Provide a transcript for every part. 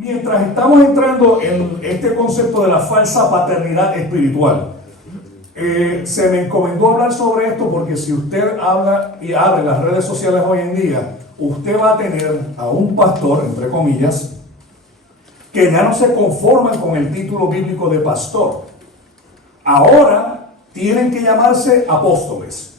Mientras estamos entrando en este concepto de la falsa paternidad espiritual, se me encomendó hablar sobre esto porque si usted habla y abre las redes sociales hoy en día, usted va a tener a un pastor, entre comillas, que ya no se conforman con el título bíblico de pastor. Ahora tienen que llamarse apóstoles,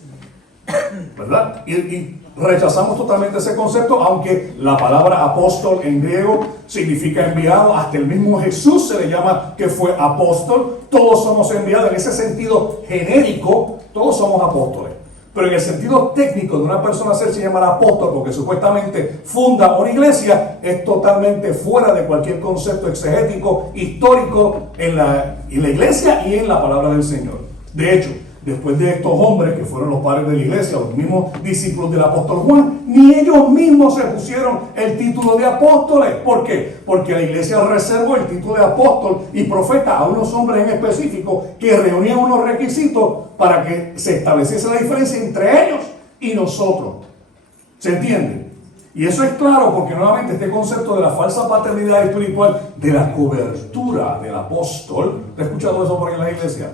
¿verdad? Y rechazamos totalmente ese concepto, aunque la palabra apóstol en griego significa enviado. Hasta el mismo Jesús se le llama que fue apóstol. Todos somos enviados en ese sentido genérico, todos somos apóstoles. Pero en el sentido técnico de una persona hacerse llamar apóstol porque supuestamente funda una iglesia, es totalmente fuera de cualquier concepto exegético, histórico en la iglesia y en la palabra del Señor. De hecho, después de estos hombres que fueron los padres de la iglesia, los mismos discípulos del apóstol Juan, ni ellos mismos se pusieron el título de apóstoles. ¿Por qué? Porque la iglesia reservó el título de apóstol y profeta a unos hombres en específico que reunían unos requisitos para que se estableciese la diferencia entre ellos y nosotros. ¿Se entiende? Y eso es claro porque nuevamente este concepto de la falsa paternidad espiritual, de la cobertura del apóstol, ¿te has escuchado eso por ahí en la iglesia?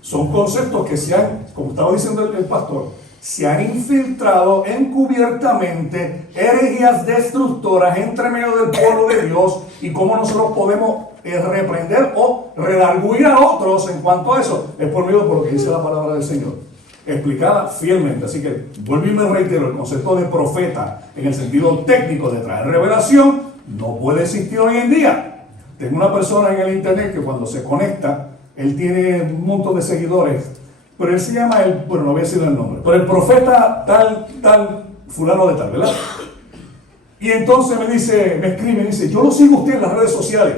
Son conceptos que se han, como estaba diciendo el pastor, se han infiltrado encubiertamente, herejías destructoras entre medio del pueblo de Dios, y cómo nosotros podemos reprender o redarguir a otros en cuanto a eso, es por medio de lo que dice la palabra del Señor, explicada fielmente. Así que vuelvo y me reitero, el concepto de profeta en el sentido técnico de traer revelación no puede existir hoy en día. Tengo una persona en el internet que cuando se conecta, él tiene un montón de seguidores, pero él se llama, bueno, no voy a decir el nombre, pero el profeta tal, fulano de tal, ¿verdad? Y entonces me escribe, me dice, yo lo sigo a usted en las redes sociales.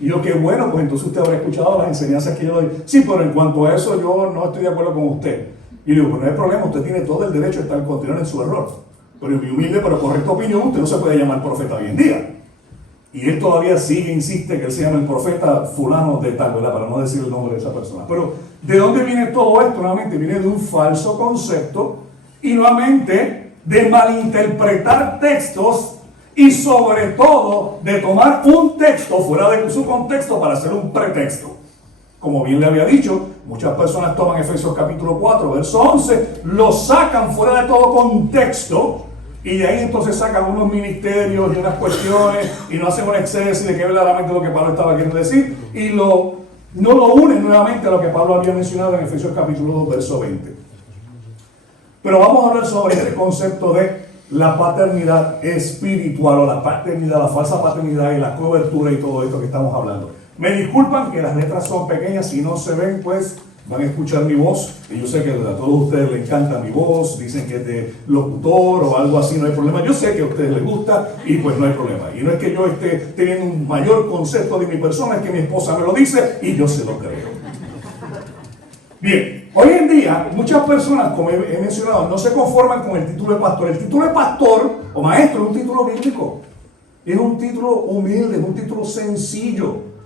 Y yo, qué bueno, pues entonces usted habrá escuchado las enseñanzas que yo doy. Sí, pero en cuanto a eso, yo no estoy de acuerdo con usted. Y yo digo, pues no hay problema, usted tiene todo el derecho de continuar en su error. Pero en mi humilde pero correcta opinión, usted no se puede llamar profeta hoy en día. Y él todavía insiste que él se llama el profeta fulano de tal, ¿verdad? Para no decir el nombre de esa persona. Pero, ¿de dónde viene todo esto? Nuevamente, viene de un falso concepto y nuevamente de malinterpretar textos y sobre todo de tomar un texto fuera de su contexto para hacer un pretexto. Como bien le había dicho, muchas personas toman Efesios capítulo 4, verso 11, lo sacan fuera de todo contexto. Y de ahí entonces sacan unos ministerios y unas cuestiones y no hacen un exceso de que verdaderamente lo que Pablo estaba queriendo decir y no lo unen nuevamente a lo que Pablo había mencionado en Efesios capítulo 2, verso 20. Pero vamos a hablar sobre este concepto de la paternidad espiritual o la paternidad, la falsa paternidad y la cobertura y todo esto que estamos hablando. Me disculpan que las letras son pequeñas, si no se ven pues van a escuchar mi voz, y yo sé que a todos ustedes les encanta mi voz, dicen que es de locutor o algo así, no hay problema. Yo sé que a ustedes les gusta y pues no hay problema. Y no es que yo esté teniendo un mayor concepto de mi persona, es que mi esposa me lo dice y yo se lo creo. Bien, hoy en día muchas personas, como he mencionado, no se conforman con el título de pastor. El título de pastor o maestro es un título bíblico, es un título humilde, es un título sencillo.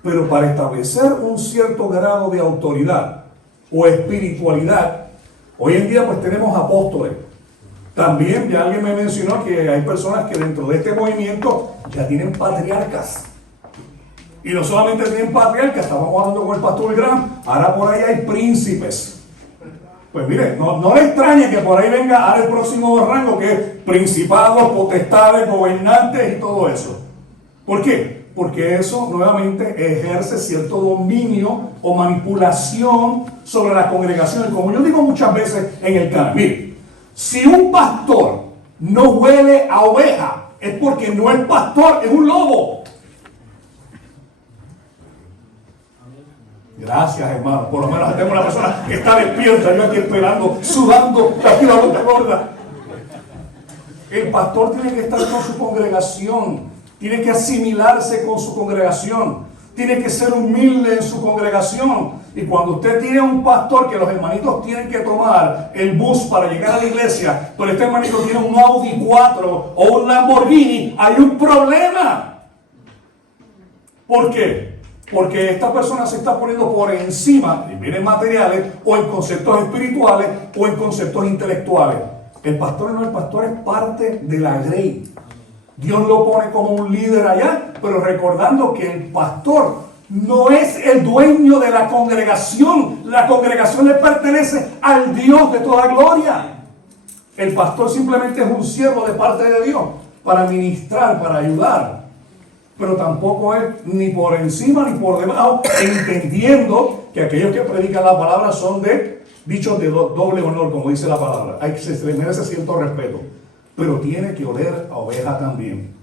Pero para establecer un cierto grado de autoridad o espiritualidad, hoy en día pues tenemos apóstoles. También ya alguien me mencionó que hay personas que dentro de este movimiento ya tienen patriarcas. Y no solamente tienen patriarcas, estábamos hablando con el pastor Graham, ahora por ahí hay príncipes. Pues mire, no le extrañe que por ahí venga ahora el próximo rango que es principados, potestades, gobernantes y todo eso. ¿Por qué? Porque eso nuevamente ejerce cierto dominio o manipulación sobre la congregación. Como yo digo muchas veces en el canal, mire, si un pastor no huele a oveja, es porque no es pastor, es un lobo. Gracias, hermano. Por lo menos tengo una persona que está despierta, yo aquí esperando, sudando, aquí la boca gorda. El pastor tiene que estar con su congregación. Tiene que asimilarse con su congregación. Tiene que ser humilde en su congregación. Y cuando usted tiene un pastor que los hermanitos tienen que tomar el bus para llegar a la iglesia, pero este hermanito tiene un Audi 4 o un Lamborghini, hay un problema. ¿Por qué? Porque esta persona se está poniendo por encima de bienes materiales o en conceptos espirituales o en conceptos intelectuales. El pastor no, el pastor es parte de la grey. Dios lo pone como un líder allá, pero recordando que el pastor no es el dueño de la congregación. La congregación le pertenece al Dios de toda gloria. El pastor simplemente es un siervo de parte de Dios para ministrar, para ayudar. Pero tampoco es ni por encima ni por debajo, entendiendo que aquellos que predican la palabra son de dichos de doble honor, como dice la palabra. Se le merece cierto respeto, pero tiene que oler a oveja también.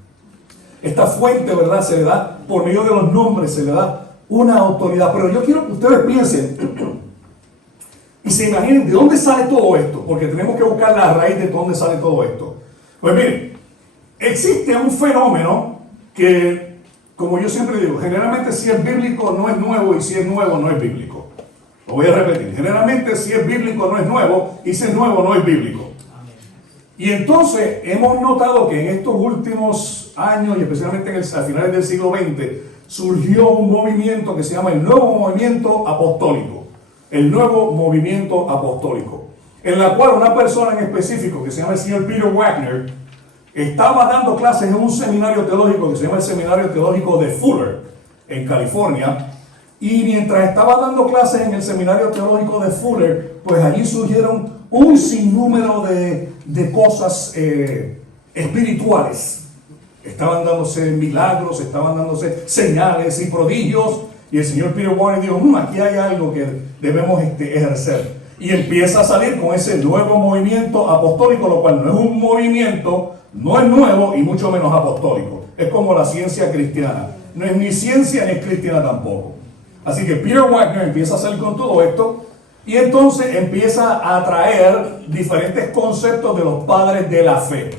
Esta fuente, ¿verdad?, se le da, por medio de los nombres, se le da una autoridad. Pero yo quiero que ustedes piensen y se imaginen de dónde sale todo esto, porque tenemos que buscar la raíz de dónde sale todo esto. Pues miren, existe un fenómeno que, como yo siempre digo, generalmente si es bíblico no es nuevo, y si es nuevo no es bíblico. Lo voy a repetir. Generalmente si es bíblico no es nuevo, y si es nuevo no es bíblico. Y entonces hemos notado que en estos últimos años, y especialmente a finales del siglo XX, surgió un movimiento que se llama el Nuevo Movimiento Apostólico. El Nuevo Movimiento Apostólico, en la cual una persona en específico que se llama el señor Peter Wagner estaba dando clases en un seminario teológico que se llama el Seminario Teológico de Fuller en California, y mientras estaba dando clases en el Seminario Teológico de Fuller, pues allí surgieron un sinnúmero de cosas espirituales. Estaban dándose milagros, estaban dándose señales y prodigios. Y el señor Peter Wagner dijo, aquí hay algo que debemos ejercer. Y empieza a salir con ese nuevo movimiento apostólico, lo cual no es un movimiento, no es nuevo y mucho menos apostólico. Es como la ciencia cristiana. No es ni ciencia ni es cristiana tampoco. Así que Peter Wagner empieza a salir con todo esto y entonces empieza a traer diferentes conceptos de los padres de la fe.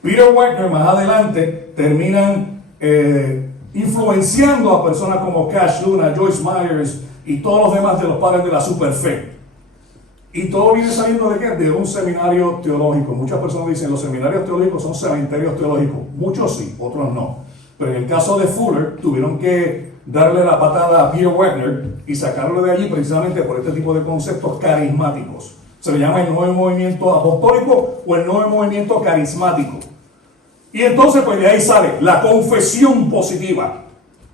Peter Wagner más adelante terminan influenciando a personas como Cash Luna, Joyce Myers y todos los demás de los padres de la superfe. Y todo viene saliendo de ¿qué? De un seminario teológico. Muchas personas dicen los seminarios teológicos son cementerios teológicos. Muchos sí, otros no. Pero en el caso de Fuller tuvieron que darle la patada a Peter Wagner y sacarlo de allí precisamente por este tipo de conceptos carismáticos. Se le llama el nuevo movimiento apostólico o el nuevo movimiento carismático. Y entonces pues de ahí sale la confesión positiva,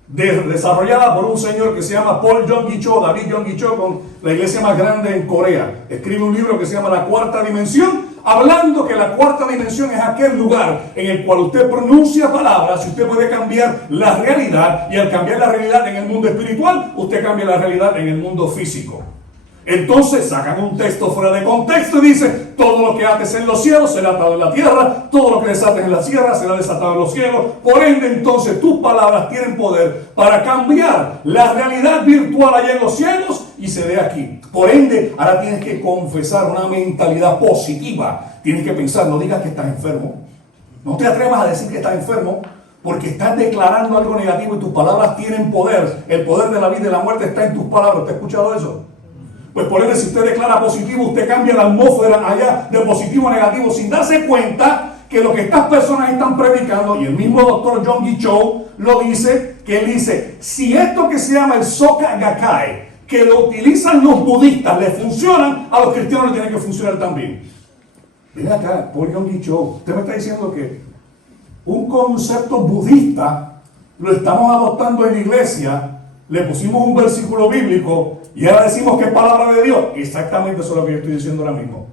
desarrollada por un señor que se llama Paul Yonggi Cho, David Yonggi Cho, con la iglesia más grande en Corea. Escribe un libro que se llama La Cuarta Dimensión, hablando que la cuarta dimensión es aquel lugar en el cual usted pronuncia palabras y usted puede cambiar la realidad, y al cambiar la realidad en el mundo espiritual, usted cambia la realidad en el mundo físico. Entonces sacan un texto fuera de contexto y dice, todo lo que ates en los cielos será atado en la tierra, todo lo que desates en la tierra será desatado en los cielos. Por ende, entonces tus palabras tienen poder para cambiar la realidad virtual allá en los cielos y se ve aquí. Por ende, ahora tienes que confesar una mentalidad positiva. Tienes que pensar, no digas que estás enfermo. No te atrevas a decir que estás enfermo, porque estás declarando algo negativo y tus palabras tienen poder. El poder de la vida y la muerte está en tus palabras. ¿Te has escuchado eso? Pues por ende, si usted declara positivo, usted cambia la atmósfera allá de positivo a negativo sin darse cuenta que lo que estas personas están predicando, y el mismo doctor Yonggi Cho lo dice, que él dice, si esto que se llama el Soka Gakkai, que lo utilizan los budistas, le funcionan, a los cristianos le tienen que funcionar también. Ven acá, Paul Yonggi Cho, usted me está diciendo que un concepto budista lo estamos adoptando en la iglesia, le pusimos un versículo bíblico y ahora decimos que es palabra de Dios. Exactamente eso es lo que yo estoy diciendo ahora mismo.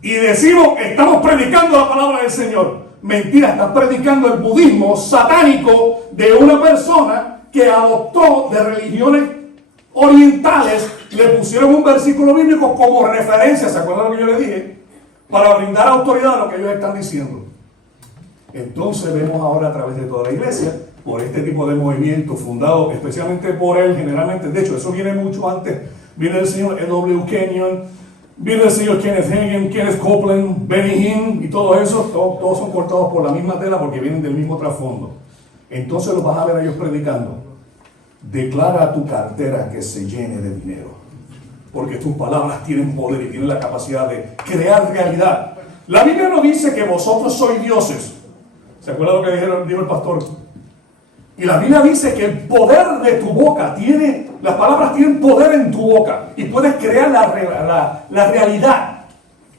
Y decimos, estamos predicando la palabra del Señor. Mentira, estás predicando el budismo satánico de una persona que adoptó de religiones orientales, le pusieron un versículo bíblico como referencia, ¿se acuerdan lo que yo le dije? Para brindar autoridad a lo que ellos están diciendo. Entonces vemos ahora a través de toda la iglesia, por este tipo de movimiento fundado especialmente por él, generalmente, de hecho eso viene mucho antes, viene el señor E.W. Kenyon, viene el señor Kenneth Hagin, Kenneth Copeland, Benny Hinn y todo eso, todos son cortados por la misma tela porque vienen del mismo trasfondo. Entonces los vas a ver a ellos predicando. Declara a tu cartera que se llene de dinero, porque tus palabras tienen poder y tienen la capacidad de crear realidad. La Biblia no dice que vosotros sois dioses. ¿Se acuerdan lo que dijo el pastor? Y la Biblia dice que el poder de tu boca las palabras tienen poder en tu boca y puedes crear la realidad.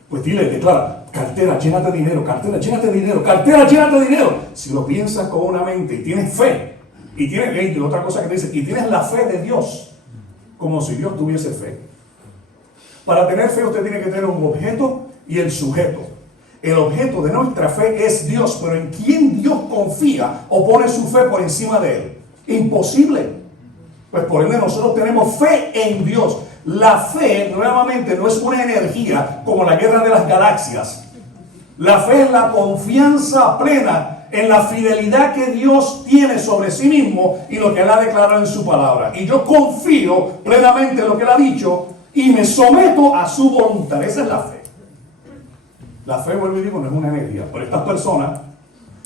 Pues dile, declara, cartera, llénate de dinero, cartera, llénate de dinero, cartera, llénate de dinero. Si lo piensas con una mente y tienes fe, y tienes, y otra cosa que te dice, y tienes la fe de Dios, como si Dios tuviese fe. Para tener fe usted tiene que tener un objeto y el sujeto. El objeto de nuestra fe es Dios, pero ¿en quién Dios confía o pone su fe por encima de Él? Imposible. Pues por ende nosotros tenemos fe en Dios. La fe, nuevamente, no es una energía como la guerra de las galaxias. La fe es la confianza plena en la fidelidad que Dios tiene sobre sí mismo y lo que Él ha declarado en su palabra. Y yo confío plenamente en lo que Él ha dicho y me someto a su voluntad. Esa es la fe. La fe, vuelvo y digo, no es una energía. Pero estas personas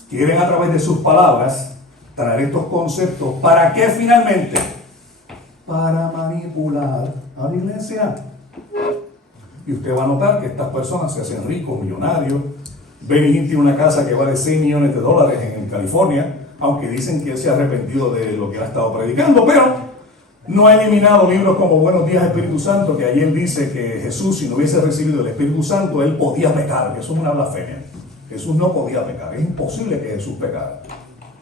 quieren a través de sus palabras traer estos conceptos. ¿Para qué finalmente? Para manipular a la iglesia. Y usted va a notar que estas personas se hacen ricos, millonarios. Benny Hinn tiene una casa que vale $6 millones en California, aunque dicen que él se ha arrepentido de lo que ha estado predicando, pero no ha eliminado libros como Buenos Días Espíritu Santo, que allí él dice que Jesús, si no hubiese recibido el Espíritu Santo, él podía pecar, que eso es una blasfemia. Jesús no podía pecar, es imposible que Jesús pecara.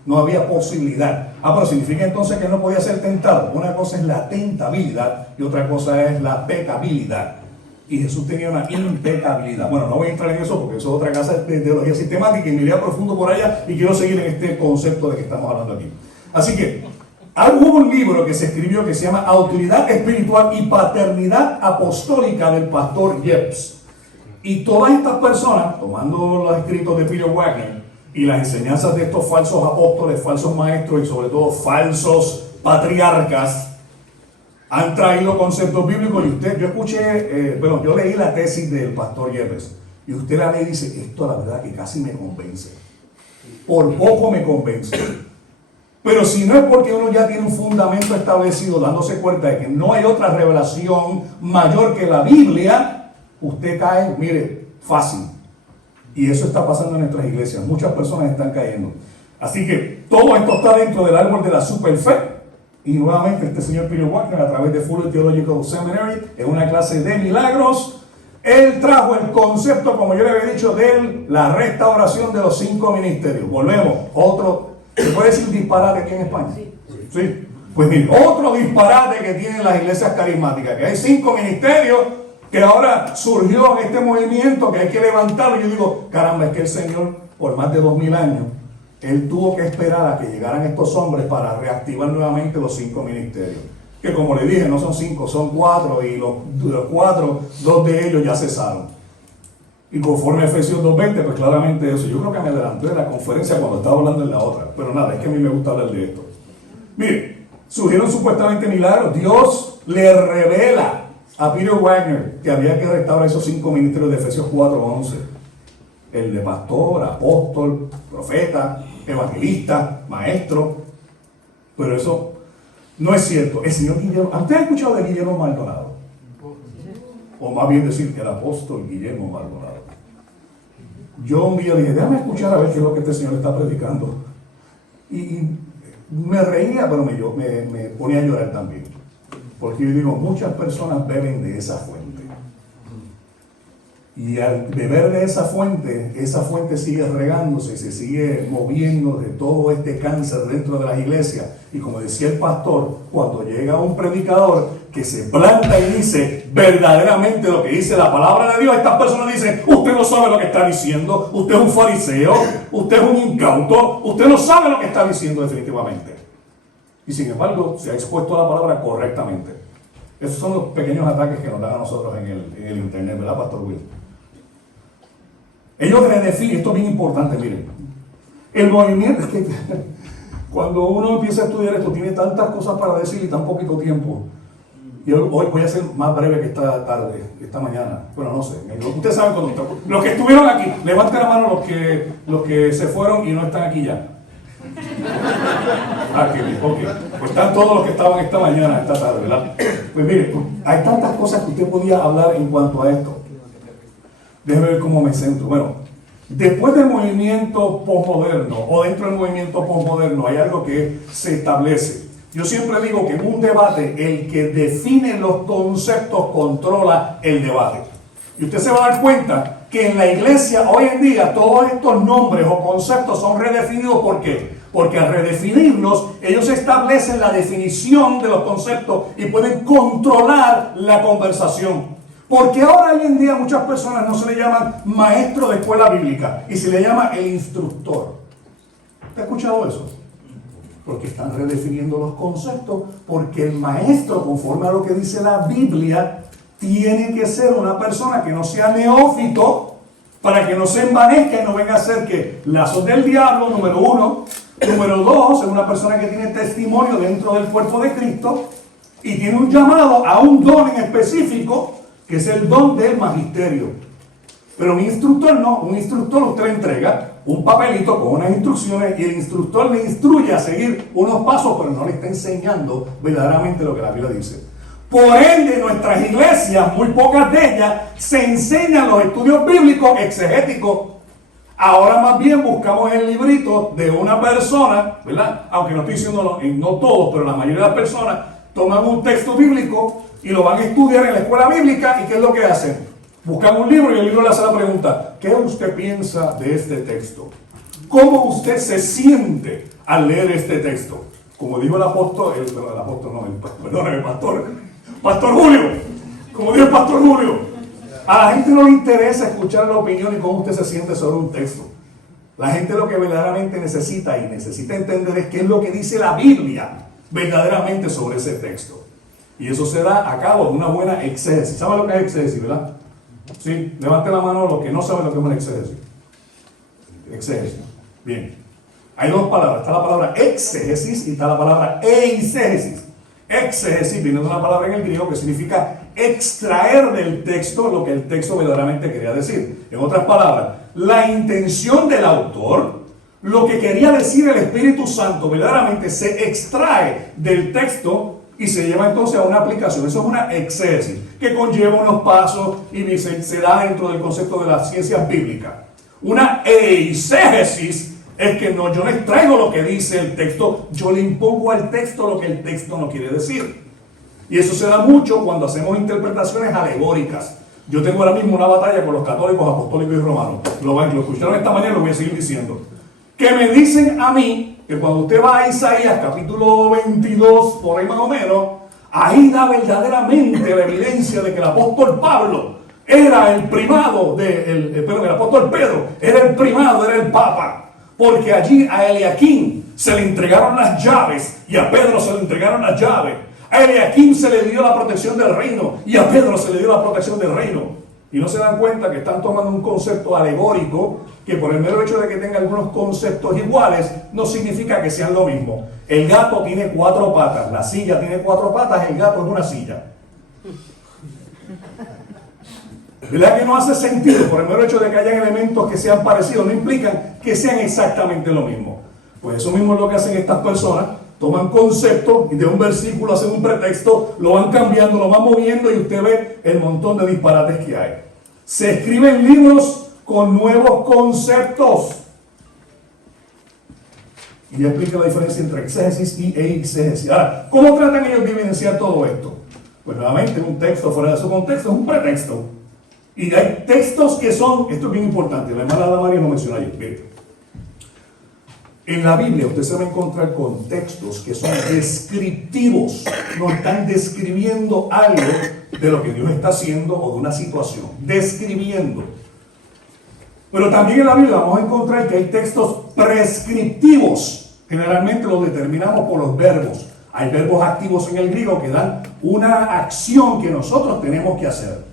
No había posibilidad. Pero significa entonces que no podía ser tentado. Una cosa es la tentabilidad y otra cosa es la pecabilidad. Y Jesús tenía una impecabilidad. Bueno, no voy a entrar en eso porque eso es otra casa de teología sistemática y me iría profundo por allá y quiero seguir en este concepto de que estamos hablando aquí. Así que, hubo un libro que se escribió que se llama Autoridad Espiritual y Paternidad Apostólica del pastor Yepes. Y todas estas personas, tomando los escritos de Peter Wagner y las enseñanzas de estos falsos apóstoles, falsos maestros y sobre todo falsos patriarcas, han traído conceptos bíblicos y yo escuché, yo leí la tesis del pastor Yepes y usted la lee y dice, esto la verdad que casi me convence. Por poco me convence. Pero si no es porque uno ya tiene un fundamento establecido, dándose cuenta de que no hay otra revelación mayor que la Biblia, usted cae, mire, fácil. Y eso está pasando en nuestras iglesias. Muchas personas están cayendo. Así que todo esto está dentro del árbol de la superfe. Y nuevamente este señor Peter Wagner, a través de Fuller Theological Seminary, en una clase de milagros, él trajo el concepto, como yo le había dicho, de la restauración de los 5 ministerios. Volvemos, otro, ¿se puede decir disparate aquí en España? Sí. Pues mire, otro disparate que tienen las iglesias carismáticas, que hay 5 ministerios, que ahora surgió en este movimiento, que hay que levantarlo. Yo digo, caramba, es que el Señor, por más de 2000 años, Él tuvo que esperar a que llegaran estos hombres para reactivar nuevamente los 5 ministerios. Que como le dije, no son 5, son 4, y los 4, 2 de ellos ya cesaron. Y conforme a Efesios 2:20, pues claramente eso. Yo creo que me adelanté de la conferencia cuando estaba hablando en la otra. Pero nada, es que a mí me gusta hablar de esto. Mire, surgieron supuestamente milagros. Dios le revela a Peter Wagner que había que restaurar esos 5 ministerios de Efesios 4:11. El de pastor, apóstol, profeta, evangelista, maestro. Pero eso no es cierto. El señor Guillermo, ¿usted ha escuchado de Guillermo Maldonado? O más bien decir, el apóstol Guillermo Maldonado. Yo un día dije, déjame escuchar a ver qué es lo que este señor está predicando. Y me reía, pero me ponía a llorar también. Porque yo digo, muchas personas beben de esa fuente. Y al beber de esa fuente sigue regándose, se sigue moviendo de todo este cáncer dentro de las iglesias. Y como decía el pastor, cuando llega un predicador que se planta y dice verdaderamente lo que dice la palabra de Dios, estas personas dicen, usted no sabe lo que está diciendo, usted es un fariseo, usted es un incauto, usted no sabe lo que está diciendo definitivamente. Y sin embargo, se ha expuesto a la palabra correctamente. Esos son los pequeños ataques que nos dan a nosotros en el internet, ¿verdad, Pastor Will? Ellos redefinen, esto es bien importante, miren. El movimiento, es que cuando uno empieza a estudiar esto, tiene tantas cosas para decir y tan poquito tiempo. Y hoy voy a ser más breve que esta mañana. Bueno, no sé. Ustedes saben cuando está. Los que estuvieron aquí, levanten la mano los que se fueron y no están aquí ya. Aquí, ok. Pues están todos los que estaban esta mañana, esta tarde, ¿verdad? Pues mire, hay tantas cosas que usted podía hablar en cuanto a esto. Déjeme ver cómo me centro. Bueno, después del movimiento posmoderno o dentro del movimiento posmoderno hay algo que se establece. Yo siempre digo que en un debate el que define los conceptos controla el debate. Y usted se va a dar cuenta que en la iglesia hoy en día todos estos nombres o conceptos son redefinidos. ¿Por qué? Porque al redefinirlos, ellos establecen la definición de los conceptos y pueden controlar la conversación. Porque ahora hoy en día muchas personas no se le llaman maestro de escuela bíblica y se le llama el instructor. ¿Te has escuchado eso? Porque están redefiniendo los conceptos, porque el maestro, conforme a lo que dice la Biblia, tiene que ser una persona que no sea neófito, para que no se envanezca y no venga a ser que lazos del diablo, número uno. Número dos, es una persona que tiene testimonio dentro del cuerpo de Cristo y tiene un llamado a un don en específico, que es el don del magisterio. Pero un instructor no, un instructor usted le entrega un papelito con unas instrucciones y el instructor le instruye a seguir unos pasos, pero no le está enseñando verdaderamente lo que la Biblia dice. Por ende, en nuestras iglesias, muy pocas de ellas, se enseñan los estudios bíblicos exegéticos. Ahora más bien buscamos el librito de una persona, ¿verdad? Aunque no estoy diciendo no todos, pero la mayoría de las personas toman un texto bíblico y lo van a estudiar en la escuela bíblica. ¿Y qué es lo que hacen? Buscan un libro y el libro le hace la pregunta: ¿qué usted piensa de este texto? ¿Cómo usted se siente al leer este texto? Como dijo el apóstol, el pastor Julio. Como dijo el pastor Julio. A la gente no le interesa escuchar la opinión y cómo usted se siente sobre un texto. La gente lo que verdaderamente necesita entender es qué es lo que dice la Biblia verdaderamente sobre ese texto. Y eso se da a cabo de una buena exégesis. ¿Saben lo que es exégesis, verdad? Sí, levante la mano los que no saben lo que es una exégesis. Exégesis. Bien. Hay dos palabras. Está la palabra exégesis y está la palabra eisegesis. Exégesis viene de una palabra en el griego que significa extraer del texto lo que el texto verdaderamente quería decir. En otras palabras, la intención del autor, lo que quería decir el Espíritu Santo, verdaderamente se extrae del texto y se lleva entonces a una aplicación. Eso es una exégesis, que conlleva unos pasos y se da dentro del concepto de las ciencias bíblicas. Una eisegesis es que yo no extraigo lo que dice el texto, yo le impongo al texto lo que el texto no quiere decir. Y eso se da mucho cuando hacemos interpretaciones alegóricas. Yo tengo ahora mismo una batalla con los católicos, apostólicos y romanos. Lo escucharon esta mañana y lo voy a seguir diciendo. Que me dicen a mí que cuando usted va a Isaías capítulo 22, por ahí más o menos, ahí da verdaderamente la evidencia de que el apóstol Pablo era el primado, el apóstol Pedro era el primado, era el papa. Porque allí a Eliaquín se le entregaron las llaves y a Pedro se le entregaron las llaves. A Eliaquín se le dio la protección del reino y a Pedro se le dio la protección del reino. Y no se dan cuenta que están tomando un concepto alegórico que por el mero hecho de que tenga algunos conceptos iguales no significa que sean lo mismo. El gato tiene 4 patas, la silla tiene 4 patas, el gato es una silla. ¿Verdad que no hace sentido? Por el mero hecho de que hayan elementos que sean parecidos, no implican que sean exactamente lo mismo. Pues eso mismo es lo que hacen estas personas. Toman conceptos y de un versículo hacen un pretexto, lo van cambiando, lo van moviendo y usted ve el montón de disparates que hay. Se escriben libros con nuevos conceptos. Y ya explica la diferencia entre exégesis y eisegesis. Ahora, ¿cómo tratan ellos de evidenciar todo esto? Pues nuevamente, un texto fuera de su contexto es un pretexto. Y hay textos que son, esto es bien importante, la hermana Damaris lo menciona ayer, mire. En la Biblia usted se va a encontrar con textos que son descriptivos, nos están describiendo algo de lo que Dios está haciendo o de una situación, describiendo. Pero también en la Biblia vamos a encontrar que hay textos prescriptivos, generalmente los determinamos por los verbos. Hay verbos activos en el griego que dan una acción que nosotros tenemos que hacer.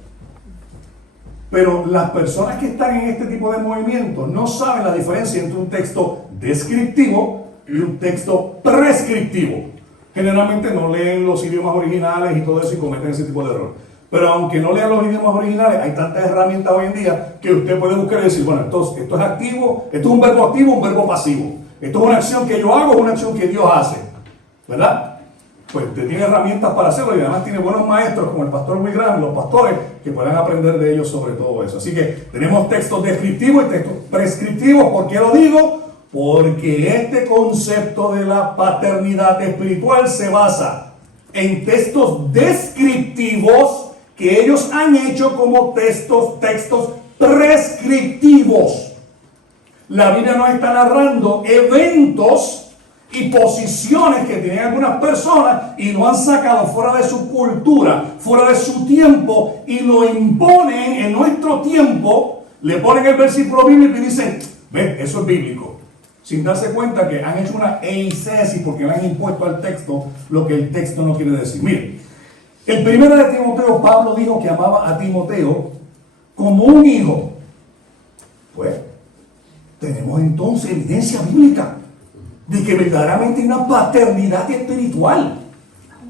Pero las personas que están en este tipo de movimientos no saben la diferencia entre un texto descriptivo y un texto prescriptivo. Generalmente no leen los idiomas originales y todo eso y cometen ese tipo de error. Pero aunque no lean los idiomas originales, hay tantas herramientas hoy en día que usted puede buscar y decir, bueno, esto es activo, esto es un verbo activo, un verbo pasivo. Esto es una acción que yo hago, es una acción que Dios hace. ¿Verdad? Pues usted tiene herramientas para hacerlo y además tiene buenos maestros como el pastor muy grande, los pastores, que puedan aprender de ellos sobre todo eso. Así que tenemos textos descriptivos y textos prescriptivos. ¿Por qué lo digo? Porque este concepto de la paternidad espiritual se basa en textos descriptivos que ellos han hecho como textos prescriptivos. La Biblia nos está narrando eventos y posiciones que tienen algunas personas y lo han sacado fuera de su cultura, fuera de su tiempo, y lo imponen en nuestro tiempo. Le ponen el versículo bíblico y dicen, ve, eso es bíblico, sin darse cuenta que han hecho una eisegesis porque le han impuesto al texto lo que el texto no quiere decir. Miren, el primero de Timoteo, Pablo dijo que amaba a Timoteo como un hijo. Pues tenemos entonces evidencia bíblica de que verdaderamente hay una paternidad espiritual.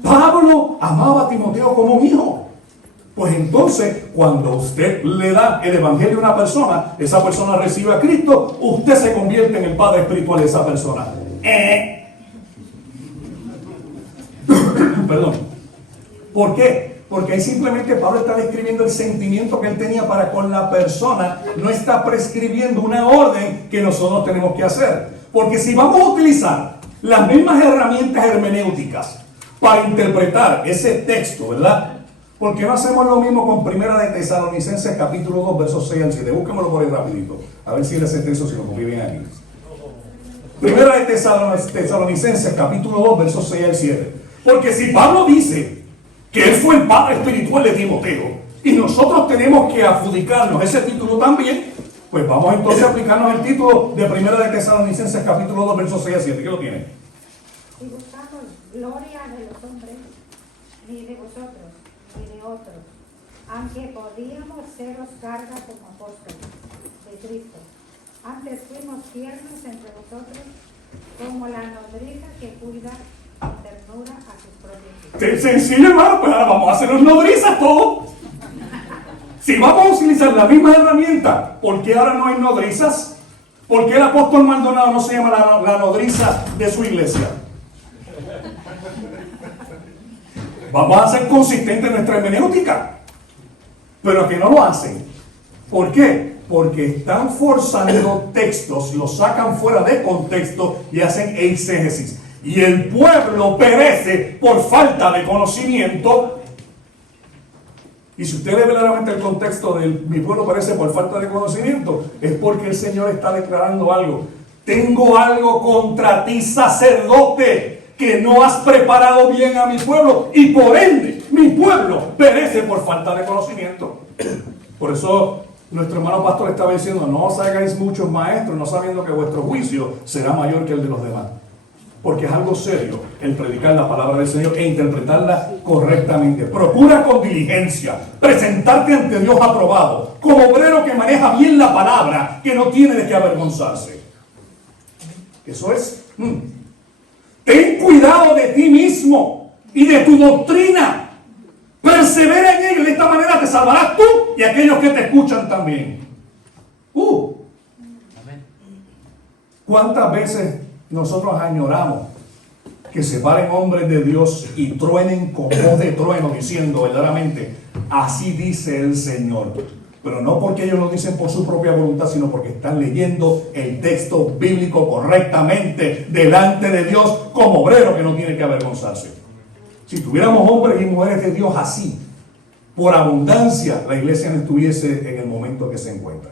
Pablo amaba a Timoteo como un hijo. Pues entonces, cuando usted le da el evangelio a una persona, esa persona recibe a Cristo, usted se convierte en el padre espiritual de esa persona. Perdón. ¿Por qué? Porque ahí simplemente Pablo está describiendo el sentimiento que él tenía para con la persona, no está prescribiendo una orden que nosotros tenemos que hacer. Porque si vamos a utilizar las mismas herramientas hermenéuticas para interpretar ese texto, ¿verdad? ¿Por qué no hacemos lo mismo con Primera de Tesalonicenses capítulo 2, versos 6 al 7? Búsquemelo por ahí rapidito, a ver si ese texto se lo copia bien aquí. Primera de Tesalonicenses capítulo 2, versos 6 al 7. Porque si Pablo dice que él fue el padre espiritual de Timoteo y nosotros tenemos que adjudicarnos ese título también, pues vamos entonces a aplicarnos el título de Primera de Tesalonicenses capítulo 2, versos 6 al 7. ¿Qué lo tiene? Y buscamos gloria de los hombres, ni de vosotros, ni de otros, aunque podíamos seros carga como apóstoles de Cristo. Antes fuimos tiernos entre vosotros, como la nodriza que cuida con ternura a sus propios hijos. Sencillo, hermano, pues ahora vamos a hacernos nodrizas todos. Si vamos a utilizar la misma herramienta, ¿por qué ahora no hay nodrizas? ¿Por qué el apóstol Maldonado no se llama la nodriza de su iglesia? Vamos a ser consistentes en nuestra hermenéutica, pero que no lo hacen. ¿Por qué? Porque están forzando textos, los sacan fuera de contexto y hacen eisegesis. Y el pueblo perece por falta de conocimiento. Y si usted lee verdaderamente el contexto de mi pueblo perece por falta de conocimiento, es porque el Señor está declarando algo. Tengo algo contra ti, sacerdote, que no has preparado bien a mi pueblo, y por ende mi pueblo perece por falta de conocimiento. Por eso nuestro hermano pastor estaba diciendo, no os hagáis muchos maestros, no sabiendo que vuestro juicio será mayor que el de los demás. Porque es algo serio el predicar la palabra del Señor e interpretarla correctamente. Procura con diligencia presentarte ante Dios aprobado, como obrero que maneja bien la palabra, que no tiene de qué avergonzarse. Eso es. Ten cuidado de ti mismo y de tu doctrina. Persevera en ello, de esta manera te salvarás tú y aquellos que te escuchan también. ¿Cuántas veces nosotros añoramos que se paren hombres de Dios y truenen con voz de trueno diciendo verdaderamente, así dice el Señor? Pero no porque ellos lo dicen por su propia voluntad, sino porque están leyendo el texto bíblico correctamente delante de Dios como obrero que no tiene que avergonzarse. Si tuviéramos hombres y mujeres de Dios así, por abundancia, la iglesia no estuviese en el momento que se encuentra.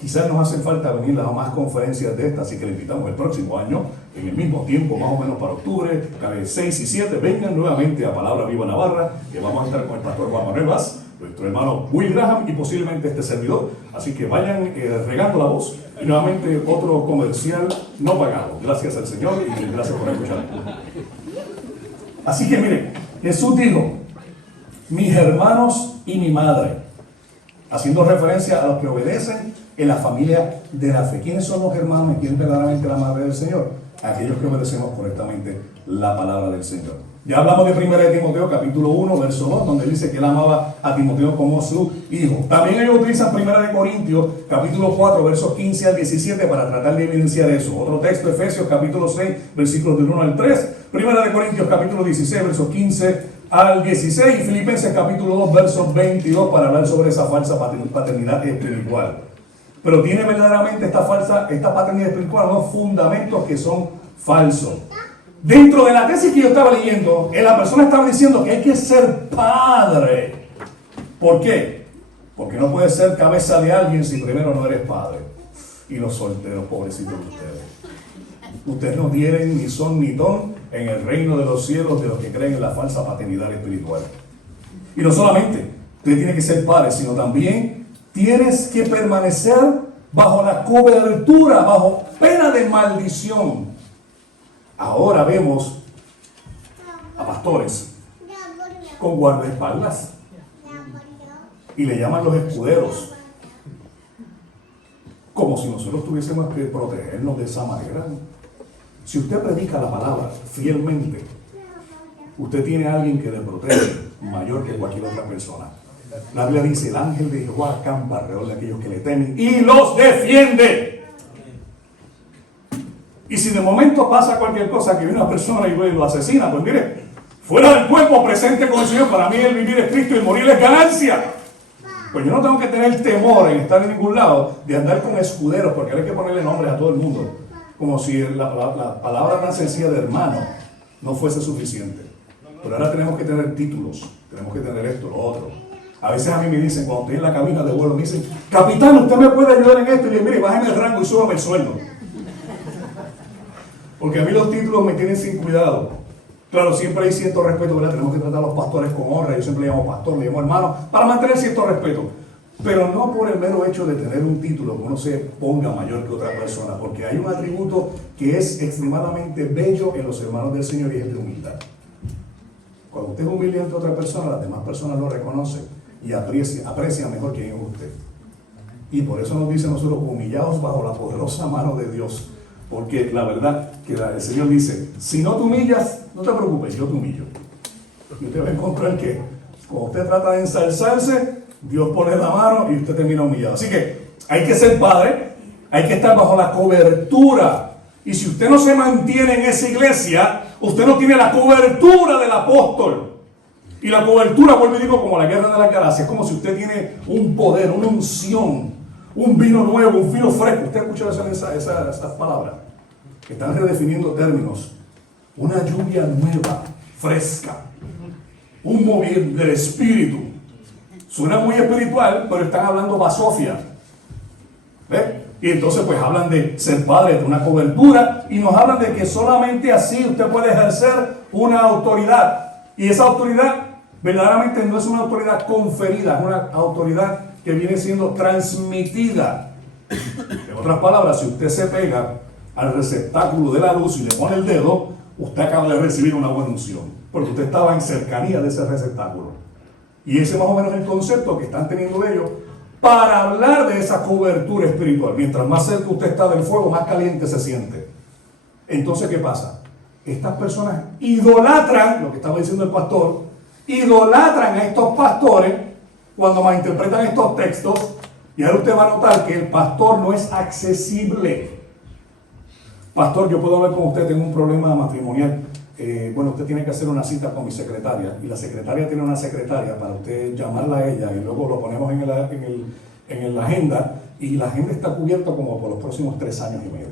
Quizás nos hace falta venir a más conferencias de estas, así que le invitamos el próximo año, en el mismo tiempo, más o menos para octubre, cada 6 y 7, vengan nuevamente a Palabra Viva Navarra, que vamos a estar con el pastor Juan Manuel Vaz, nuestro hermano Will Graham y posiblemente este servidor. Así que vayan regando la voz. Y nuevamente otro comercial no pagado. Gracias al Señor y gracias por escuchar. Así que miren, Jesús dijo, mis hermanos y mi madre, haciendo referencia a los que obedecen en la familia de la fe. ¿Quiénes son los hermanos y quién es verdaderamente la madre del Señor? Aquellos que obedecemos correctamente la palabra del Señor. Ya hablamos de 1 de Timoteo capítulo 1 verso 2, donde dice que él amaba a Timoteo como su hijo. También ellos utilizan 1 de Corintios capítulo 4 versos 15 al 17 para tratar de evidenciar eso. Otro texto, Efesios capítulo 6 versículos del 1 al 3. 1 de Corintios capítulo 16 versos 15 al 16 y Filipenses capítulo 2 versos 22 para hablar sobre esa falsa paternidad espiritual. Pero tiene verdaderamente esta paternidad espiritual unos fundamentos que son falsos. Dentro de la tesis que yo estaba leyendo, la persona estaba diciendo que hay que ser padre. ¿Por qué? Porque no puedes ser cabeza de alguien si primero no eres padre. Y los solteros, pobrecitos de ustedes. Ustedes no tienen ni son ni ton en el reino de los cielos de los que creen en la falsa paternidad espiritual. Y no solamente usted tiene que ser padre, sino también tienes que permanecer bajo la cobertura, bajo pena de maldición. Ahora vemos a pastores con guardaespaldas y le llaman los escuderos, como si nosotros tuviésemos que protegernos de esa manera. Si usted predica la palabra fielmente, usted tiene a alguien que le protege mayor que cualquier otra persona. La Biblia dice: el ángel de Jehová acampa alrededor de aquellos que le temen y los defiende. Y si de momento pasa cualquier cosa, que viene una persona y lo asesina, pues mire, fuera del cuerpo, presente con el Señor. Para mí el vivir es Cristo y el morir es ganancia. Pues yo no tengo que tener temor en estar en ningún lado de andar con escuderos, porque hay que ponerle nombres a todo el mundo, como si la palabra tan sencilla de hermano no fuese suficiente. Pero ahora tenemos que tener títulos, tenemos que tener esto, lo otro. A veces a mí me dicen, cuando estoy en la cabina de vuelo, me dicen: capitán, ¿usted me puede ayudar en esto? Y yo digo: mire, bájeme el rango y súbame el sueldo. Porque a mí los títulos me tienen sin cuidado. Claro, siempre hay cierto respeto, ¿verdad? Tenemos que tratar a los pastores con honra. Yo siempre le llamo pastor, le llamo hermano, para mantener cierto respeto. Pero no por el mero hecho de tener un título que uno se ponga mayor que otra persona, porque hay un atributo que es extremadamente bello en los hermanos del Señor, y es el de humildad. Cuando usted es humilde ante otra persona, las demás personas lo reconocen y aprecian mejor quién es usted. Y por eso nos dice nosotros: humillados bajo la poderosa mano de Dios. Porque la verdad que el Señor dice: si no te humillas, no te preocupes, yo te humillo. Y usted va a encontrar que cuando usted trata de ensalzarse, Dios pone la mano y usted termina humillado. Así que hay que ser padre, hay que estar bajo la cobertura. Y si usted no se mantiene en esa iglesia, usted no tiene la cobertura del apóstol. Y la cobertura, vuelvo y digo, como la guerra de la galaxia, es como si usted tiene un poder, una unción, un vino nuevo, un vino fresco. Usted escucha esas palabras que están redefiniendo términos. Una lluvia nueva, fresca, un mover del espíritu. Suena muy espiritual, pero están hablando basofia. ¿Ve? Y entonces pues hablan de ser padre, de una cobertura, y nos hablan de que solamente así usted puede ejercer una autoridad. Y esa autoridad verdaderamente no es una autoridad conferida, es una autoridad que viene siendo transmitida. En otras palabras, si usted se pega al receptáculo de la luz y le pone el dedo, usted acaba de recibir una buena unción, porque usted estaba en cercanía de ese receptáculo. Y ese más o menos es el concepto que están teniendo ellos para hablar de esa cobertura espiritual. Mientras más cerca usted está del fuego, más caliente se siente. Entonces, ¿qué pasa? Estas personas idolatran, lo que estaba diciendo el pastor, idolatran a estos pastores cuando malinterpretan estos textos. Y ahora usted va a notar que el pastor no es accesible. Pastor, yo puedo hablar con usted, tengo un problema matrimonial. Bueno, usted tiene que hacer una cita con mi secretaria, y la secretaria tiene una secretaria para usted llamarla a ella, y luego lo ponemos en la agenda, y la agenda está cubierta como por los próximos 3 años y medio.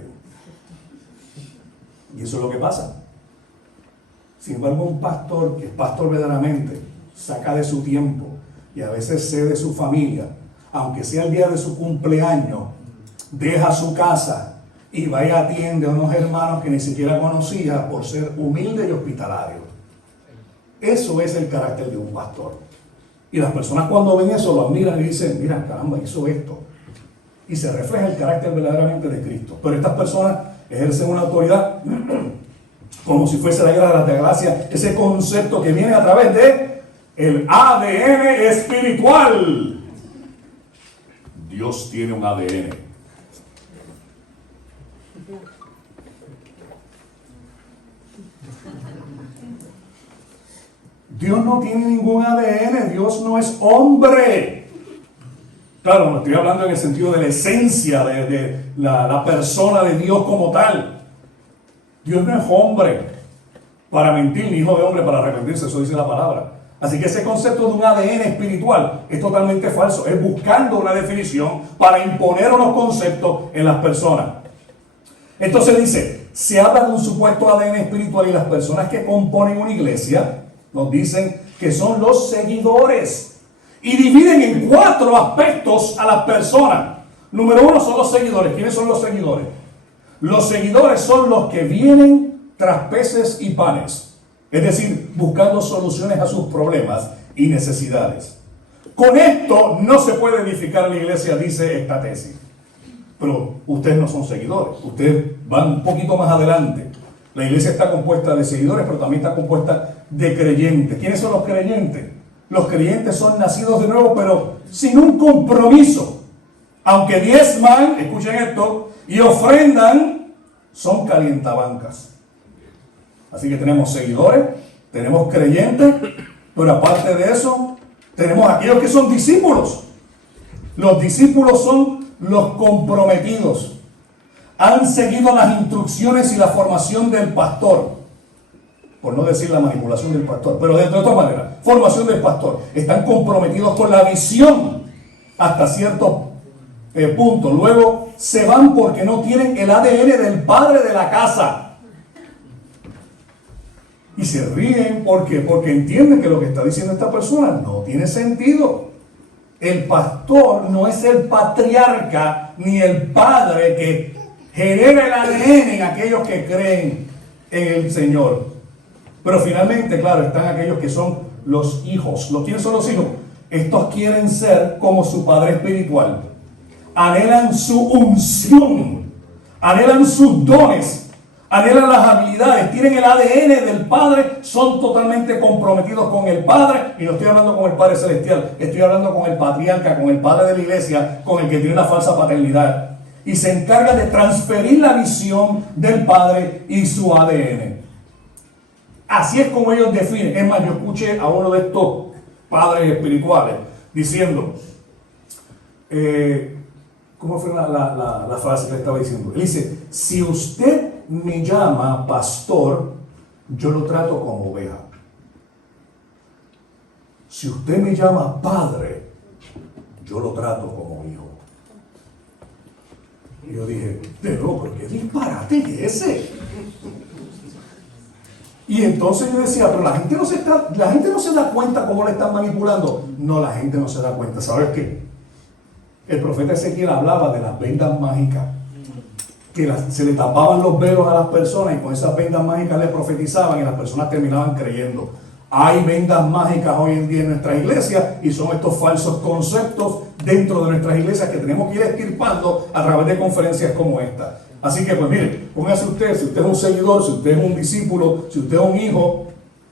Y eso es lo que pasa. Sin embargo, un pastor que es pastor verdaderamente saca de su tiempo, y a veces cede de su familia, aunque sea el día de su cumpleaños, deja su casa y va y atiende a unos hermanos que ni siquiera conocía por ser humilde y hospitalario. Eso es el carácter de un pastor. Y las personas cuando ven eso lo admiran y dicen: mira, caramba, hizo esto. Y se refleja el carácter verdaderamente de Cristo. Pero estas personas ejercen una autoridad como si fuese la guerra de la gracia, ese concepto que viene a través de el ADN espiritual. Dios tiene un ADN. Dios no tiene ningún ADN, Dios no es hombre. Claro, no estoy hablando en el sentido de la esencia de la persona de Dios como tal. Dios no es hombre para mentir, ni hijo de hombre para arrepentirse, eso dice la palabra. Así que ese concepto de un ADN espiritual es totalmente falso. Es buscando una definición para imponer unos conceptos en las personas. Entonces dice, se habla de un supuesto ADN espiritual, y las personas que componen una iglesia nos dicen que son los seguidores. y dividen en 4 aspectos a las personas. Número 1 son los seguidores. ¿Quiénes son los seguidores? Los seguidores son los que vienen tras peces y panes, es decir, buscando soluciones a sus problemas y necesidades. Con esto no se puede edificar la iglesia, dice esta tesis. Pero ustedes no son seguidores, ustedes van un poquito más adelante. La iglesia está compuesta de seguidores, pero también está compuesta de creyentes. ¿Quiénes son los creyentes? Los creyentes son nacidos de nuevo, pero sin un compromiso. Aunque diezman, escuchen esto, y ofrendan, son calientabancas. Así que tenemos seguidores, tenemos creyentes, pero aparte de eso, tenemos aquellos que son discípulos. Los discípulos son los comprometidos. Han seguido las instrucciones y la formación del pastor. Por no decir la manipulación del pastor, pero de todas maneras, formación del pastor. Están comprometidos con la visión hasta cierto punto. Luego se van porque no tienen el ADN del padre de la casa. Y se ríen porque entienden que lo que está diciendo esta persona no tiene sentido. El pastor no es el patriarca ni el padre que genera el ADN en aquellos que creen en el Señor. Pero finalmente, claro, están aquellos que son los hijos. ¿Quiénes son los hijos? Estos quieren ser como su padre espiritual. Anhelan su unción, anhelan sus dones, anhelan las habilidades, tienen el ADN del Padre, son totalmente comprometidos con el Padre. Y no estoy hablando con el Padre Celestial, estoy hablando con el patriarca, con el padre de la iglesia, con el que tiene una falsa paternidad. Y se encarga de transferir la visión del Padre y su ADN. Así es como ellos definen. Es más, yo escuché a uno de estos padres espirituales diciendo, ¿cómo fue la frase que le estaba diciendo? Él dice, si usted me llama pastor, yo lo trato como oveja. Si usted me llama padre, yo lo trato como hijo. Y yo dije, pero ¿qué disparate es ese? Y entonces yo decía, pero la gente no se da cuenta cómo le están manipulando. No, la gente no se da cuenta. ¿Sabes qué? El profeta Ezequiel hablaba de las vendas mágicas, que se le tapaban los velos a las personas y con esas vendas mágicas le profetizaban y las personas terminaban creyendo. Hay vendas mágicas hoy en día en nuestras iglesias y son estos falsos conceptos dentro de nuestras iglesias que tenemos que ir extirpando a través de conferencias como esta. Así que pues mire, póngase usted, si usted es un seguidor, si usted es un discípulo, si usted es un hijo,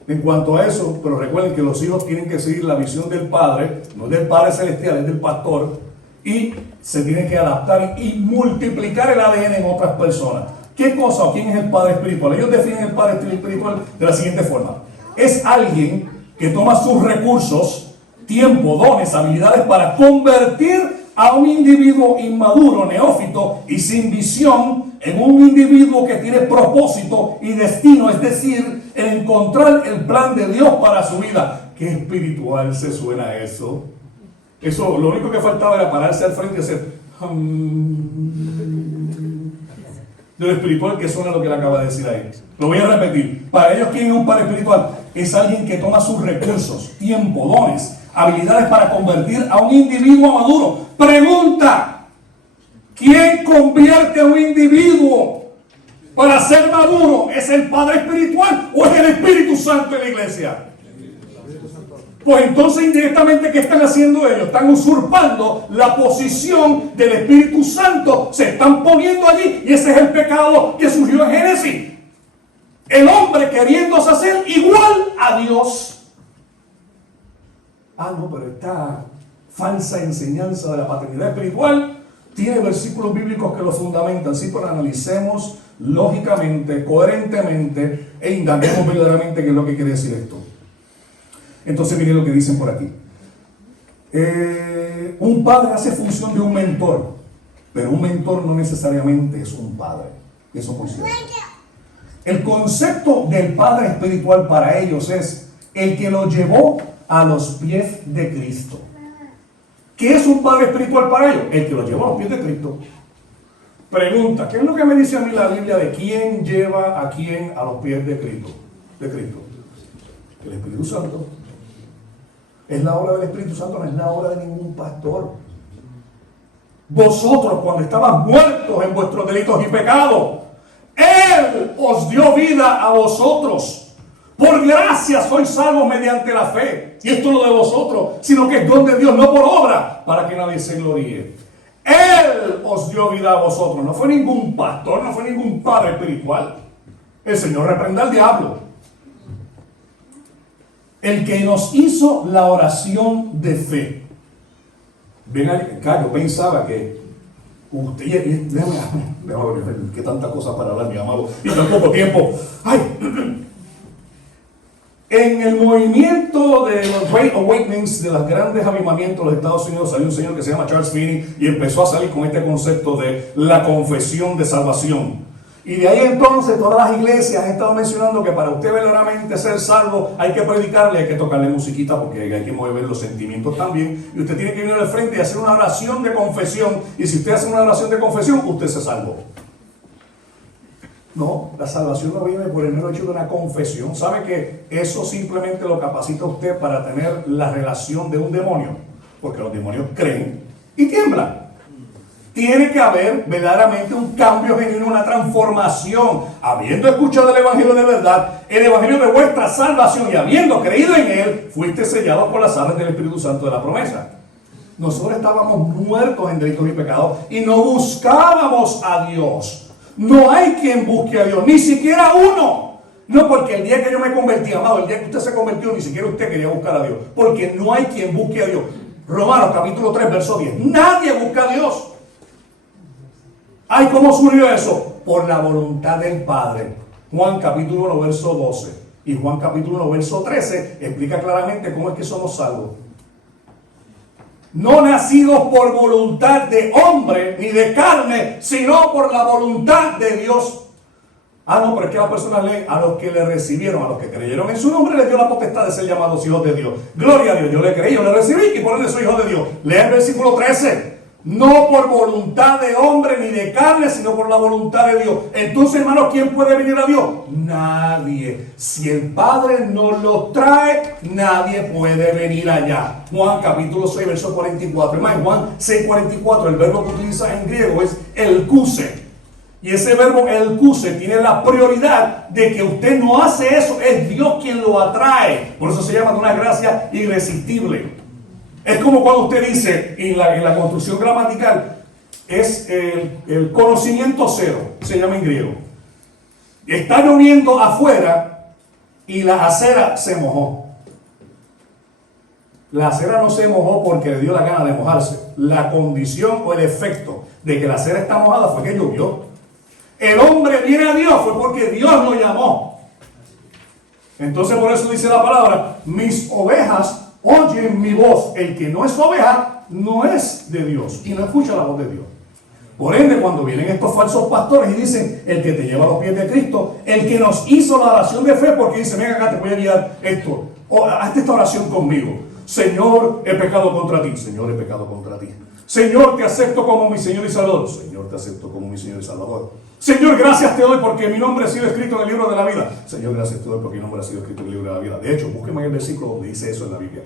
en cuanto a eso, pero recuerden que los hijos tienen que seguir la visión del Padre, no del Padre Celestial, es del pastor, y se tienen que adaptar y multiplicar el ADN en otras personas. ¿Qué cosa o quién es el Padre espiritual? Ellos definen el Padre espiritual de la siguiente forma. Es alguien que toma sus recursos, tiempo, dones, habilidades para convertir a un individuo inmaduro, neófito y sin visión en un individuo que tiene propósito y destino, es decir, en encontrar el plan de Dios para su vida. ¿Qué espiritual se suena eso? Eso, lo único que faltaba era pararse al frente y hacer de lo espiritual que suena lo que le acaba de decir ahí. Lo voy a repetir. Para ellos, ¿quién es un padre espiritual? Es alguien que toma sus recursos, tiempo, dones, habilidades para convertir a un individuo maduro. Pregunta: ¿quién convierte a un individuo para ser maduro? ¿Es el Padre espiritual o es el Espíritu Santo de la iglesia? Pues entonces indirectamente, ¿qué están haciendo ellos? Están usurpando la posición del Espíritu Santo, se están poniendo allí, y ese es el pecado que surgió en Génesis. El hombre queriéndose hacer igual a Dios. No, pero esta falsa enseñanza de la paternidad espiritual tiene versículos bíblicos que lo fundamentan. Sí, pero analicemos lógicamente, coherentemente e indaguemos verdaderamente qué es lo que quiere decir esto. Entonces miren lo que dicen por aquí. Un padre hace función de un mentor, pero un mentor no necesariamente es un padre. Eso es muy cierto. El concepto del padre espiritual para ellos es el que lo llevó a los pies de Cristo. ¿Qué es un padre espiritual para ellos? El que lo llevó a los pies de Cristo. Pregunta: ¿qué es lo que me dice a mí la Biblia de quién lleva a quién a los pies de Cristo? El Espíritu Santo. Es la obra del Espíritu Santo, no es la obra de ningún pastor. Vosotros, cuando estabas muertos en vuestros delitos y pecados, Él os dio vida a vosotros. Por gracia sois salvos mediante la fe. Y esto no de vosotros, sino que es don de Dios, no por obra, para que nadie se gloríe. Él os dio vida a vosotros. No fue ningún pastor, no fue ningún padre espiritual. El Señor reprenda al diablo. El que nos hizo la oración de fe. Ven acá, yo pensaba que usted, déjame ver, que tanta cosa para hablar, mi amado, y tan poco tiempo. Ay. En el movimiento de los Great Awakenings, de los grandes avivamientos de los Estados Unidos, salió un señor que se llama Charles Finney y empezó a salir con este concepto de la confesión de salvación. Y de ahí entonces todas las iglesias han estado mencionando que para usted verdaderamente ser salvo hay que predicarle, hay que tocarle musiquita porque hay que mover los sentimientos también. Y usted tiene que venir al frente y hacer una oración de confesión. Y si usted hace una oración de confesión, usted se salvó. No, la salvación no viene por el mero hecho de una confesión. ¿Sabe que eso simplemente lo capacita a usted para tener la relación de un demonio? Porque los demonios creen y tiemblan. Tiene que haber verdaderamente un cambio genuino, una transformación. Habiendo escuchado el Evangelio de verdad, el Evangelio de vuestra salvación y habiendo creído en él, fuiste sellados por las arras del Espíritu Santo de la promesa. Nosotros estábamos muertos en delitos y pecados y no buscábamos a Dios. No hay quien busque a Dios, ni siquiera uno. No, porque el día que yo me convertí, amado, el día que usted se convirtió, ni siquiera usted quería buscar a Dios. Porque no hay quien busque a Dios. Romanos capítulo 3, verso 10. Nadie busca a Dios. Ay, ¿cómo surgió eso? Por la voluntad del Padre. Juan capítulo 1, verso 12. Y Juan capítulo 1, verso 13 explica claramente cómo es que somos salvos. No nacidos por voluntad de hombre ni de carne, sino por la voluntad de Dios. Ah, no, pero es que las personas leen a los que le recibieron, a los que creyeron en su nombre, les dio la potestad de ser llamados hijos de Dios. Gloria a Dios, yo le creí, yo le recibí y por ende soy hijo de Dios. Lea el versículo 13. No por voluntad de hombre ni de carne, sino por la voluntad de Dios. Entonces, hermanos, ¿quién puede venir a Dios? Nadie. Si el Padre no lo trae, nadie puede venir allá. Juan capítulo 6, verso 44. Hermano, Juan 6, 44, el verbo que utiliza en griego es elkuse. Y ese verbo elkuse tiene la prioridad de que usted no hace eso, es Dios quien lo atrae. Por eso se llama de una gracia irresistible. Es como cuando usted dice en la construcción gramatical, es el conocimiento cero, se llama en griego. Está lloviendo afuera y la acera se mojó. La acera no se mojó porque le dio la gana de mojarse. La condición o el efecto de que la acera está mojada fue que llovió. El hombre viene a Dios fue porque Dios lo llamó. Entonces por eso dice la palabra, mis ovejas oyen mi voz. El que no es oveja no es de Dios y no escucha la voz de Dios. Por ende, cuando vienen estos falsos pastores y dicen, el que te lleva a los pies de Cristo, el que nos hizo la oración de fe, porque dice, ven acá, te voy a guiar esto, hazte esta oración conmigo. Señor, he pecado contra ti. Señor, he pecado contra ti. Señor, te acepto como mi Señor y Salvador. Señor, te acepto como mi Señor y Salvador. Señor, gracias te doy porque mi nombre ha sido escrito en el libro de la vida. Señor, gracias te doy porque mi nombre ha sido escrito en el libro de la vida. De hecho, búsqueme el versículo donde dice eso en la Biblia.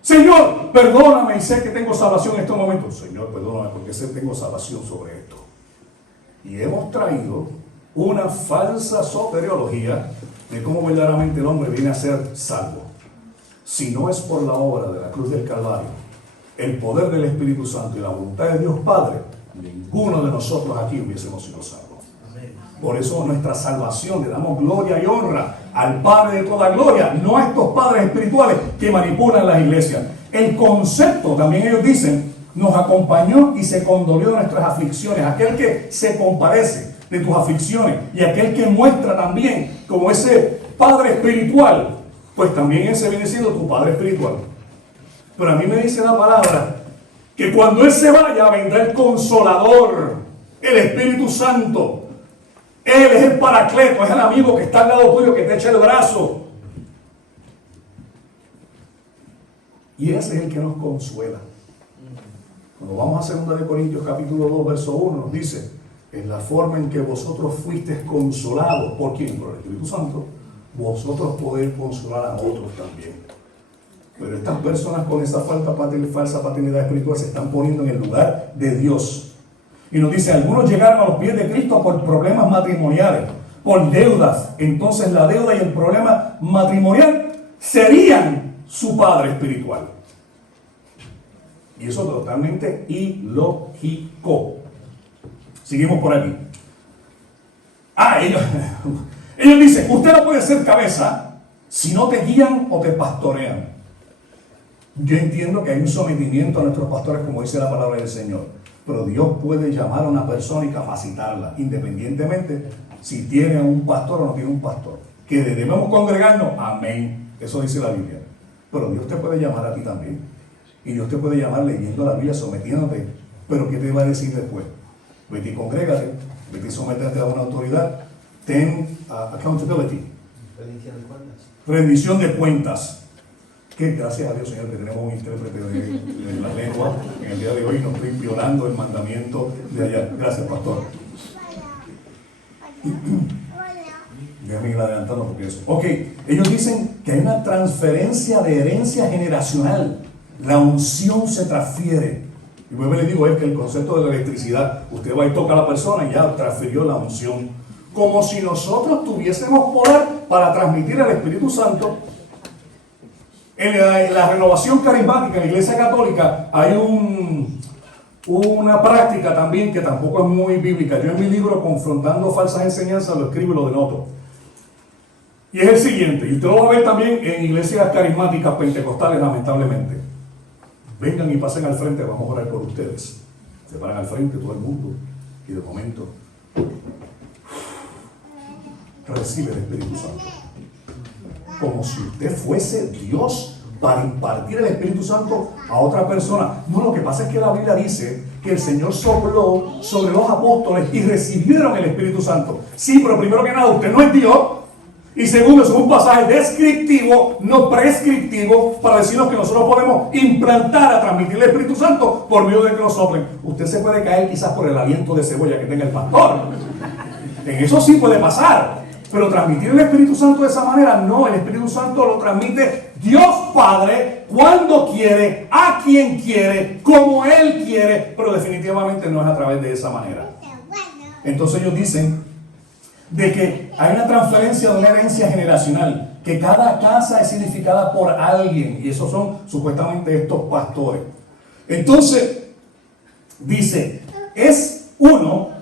Señor, perdóname y sé que tengo salvación en estos momentos. Señor, perdóname porque sé que tengo salvación sobre esto. Y hemos traído una falsa soteriología de cómo verdaderamente el hombre viene a ser salvo. Si no es por la obra de la cruz del Calvario, el poder del Espíritu Santo y la voluntad de Dios Padre, ninguno de nosotros aquí hubiésemos sido salvos. Por eso nuestra salvación le damos gloria y honra al Padre de toda gloria, no a estos padres espirituales que manipulan las iglesias. El concepto, también ellos dicen, nos acompañó y se condolió de nuestras aflicciones. Aquel que se compadece de tus aflicciones y aquel que muestra también como ese Padre espiritual, pues también ese viene siendo tu Padre espiritual. Pero a mí me dice la palabra que cuando Él se vaya vendrá el Consolador, el Espíritu Santo. Él es el Paracleto, es el amigo que está al lado tuyo, que te echa el brazo. Y ese es el que nos consuela. Cuando vamos a 2 Corintios capítulo 2, verso 1, nos dice, en la forma en que vosotros fuisteis consolados, ¿por quién? Por el Espíritu Santo, vosotros podéis consolar a otros también. Pero estas personas con esa falsa paternidad espiritual se están poniendo en el lugar de Dios. Y nos dice, algunos llegaron a los pies de Cristo por problemas matrimoniales, por deudas. Entonces la deuda y el problema matrimonial serían su padre espiritual. Y eso es totalmente ilógico. Seguimos por aquí. Ellos dicen, usted no puede ser cabeza si no te guían o te pastorean. Yo entiendo que hay un sometimiento a nuestros pastores, como dice la palabra del Señor. Pero Dios puede llamar a una persona y capacitarla, independientemente si tiene un pastor o no tiene un pastor. Que debemos congregarnos, amén. Eso dice la Biblia. Pero Dios te puede llamar a ti también. Y Dios te puede llamar leyendo la Biblia, sometiéndote. Pero ¿qué te va a decir después? Vete y congrégate, vete y sométete a una autoridad. Ten accountability. Rendición de cuentas. Que gracias a Dios, Señor, que tenemos un intérprete de la lengua en el día de hoy. No estoy violando el mandamiento de allá. Gracias, pastor. Déjame ir adelantando porque eso. Ok, ellos dicen que hay una transferencia de herencia generacional. La unción se transfiere. Y vuelvo y le digo, es que el concepto de la electricidad, usted va y toca a la persona y ya transfirió la unción. Como si nosotros tuviésemos poder para transmitir al Espíritu Santo. En la renovación carismática en la Iglesia Católica hay una práctica también que tampoco es muy bíblica. Yo en mi libro, Confrontando Falsas Enseñanzas, lo escribo y lo denoto. Y es el siguiente, y usted lo va a ver también en iglesias carismáticas pentecostales, lamentablemente. Vengan y pasen al frente, vamos a orar por ustedes. Se paran al frente todo el mundo y de momento recibe el Espíritu Santo. Como si usted fuese Dios para impartir el Espíritu Santo a otra persona. No, lo que pasa es que la Biblia dice que el Señor sopló sobre los apóstoles y recibieron el Espíritu Santo. Sí, pero primero que nada, usted no es Dios. Y segundo, es un pasaje descriptivo, no prescriptivo, para decirnos que nosotros podemos implantar a transmitir el Espíritu Santo por medio de que lo soplen. Usted se puede caer quizás por el aliento de cebolla que tenga el pastor. En eso sí puede pasar. Pero transmitir el Espíritu Santo de esa manera, no. El Espíritu Santo lo transmite Dios Padre cuando quiere, a quien quiere, como Él quiere, pero definitivamente no es a través de esa manera. Entonces ellos dicen de que hay una transferencia de una herencia generacional, que cada casa es edificada por alguien, y esos son supuestamente estos pastores. Entonces dice, es uno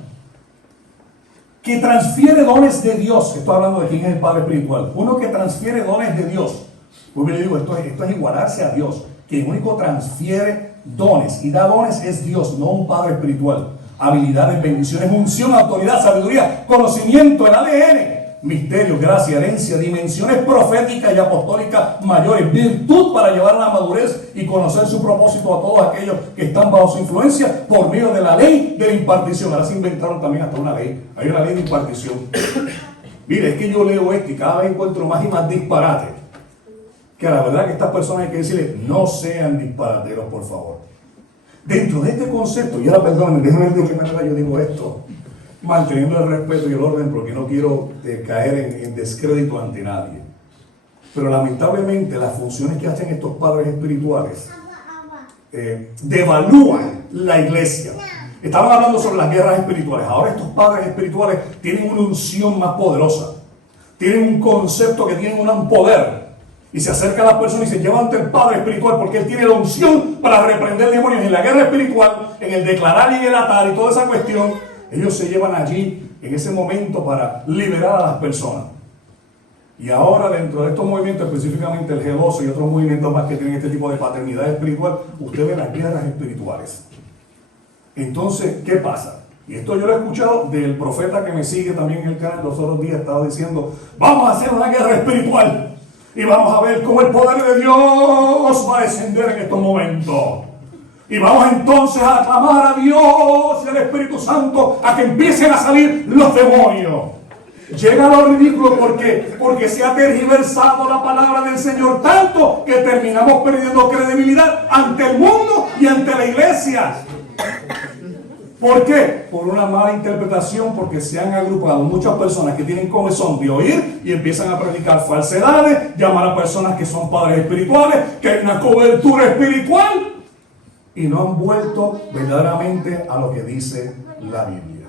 que transfiere dones de Dios. Estoy hablando de quién es el Padre espiritual. Uno que transfiere dones de Dios. Pues le digo, esto es igualarse a Dios. Quien único transfiere dones y da dones es Dios, no un Padre espiritual. Habilidades, bendiciones, unción, autoridad, sabiduría, conocimiento, el ADN, misterios, gracia, herencia, dimensiones proféticas y apostólicas mayores, virtud para llevar a la madurez y conocer su propósito a todos aquellos que están bajo su influencia por medio de la ley de la impartición. Ahora se inventaron también hasta una ley. Hay una ley de impartición. Mire, es que yo leo esto y cada vez encuentro más y más disparates. Que a la verdad que estas personas hay que decirles, no sean disparateros, por favor. Dentro de este concepto, y ahora perdónenme, déjenme ver de qué manera yo digo esto, manteniendo el respeto y el orden, porque no quiero caer en descrédito ante nadie. Pero lamentablemente las funciones que hacen estos padres espirituales devalúan la iglesia. Estaban hablando sobre las guerras espirituales. Ahora estos padres espirituales tienen una unción más poderosa. Tienen un concepto que tienen un poder. Y se acerca a las personas y se lleva ante el Padre espiritual porque Él tiene la unción para reprender demonios. En la guerra espiritual, en el declarar y en el atar y toda esa cuestión, ellos se llevan allí en ese momento para liberar a las personas. Y ahora dentro de estos movimientos, específicamente el G12 y otros movimientos más que tienen este tipo de paternidad espiritual, usted ve las guerras espirituales. Entonces, ¿qué pasa? Y esto yo lo he escuchado del profeta que me sigue también en el canal. Los otros días estaba diciendo, vamos a hacer una guerra espiritual. Y vamos a ver cómo el poder de Dios va a descender en estos momentos. Y vamos entonces a clamar a Dios y al Espíritu Santo a que empiecen a salir los demonios. Llega a lo ridículo porque se ha tergiversado la palabra del Señor tanto que terminamos perdiendo credibilidad ante el mundo y ante la iglesia. ¿Por qué? Por una mala interpretación, porque se han agrupado muchas personas que tienen comezón de oír y empiezan a predicar falsedades, llamar a personas que son padres espirituales, que hay una cobertura espiritual, y no han vuelto verdaderamente a lo que dice la Biblia.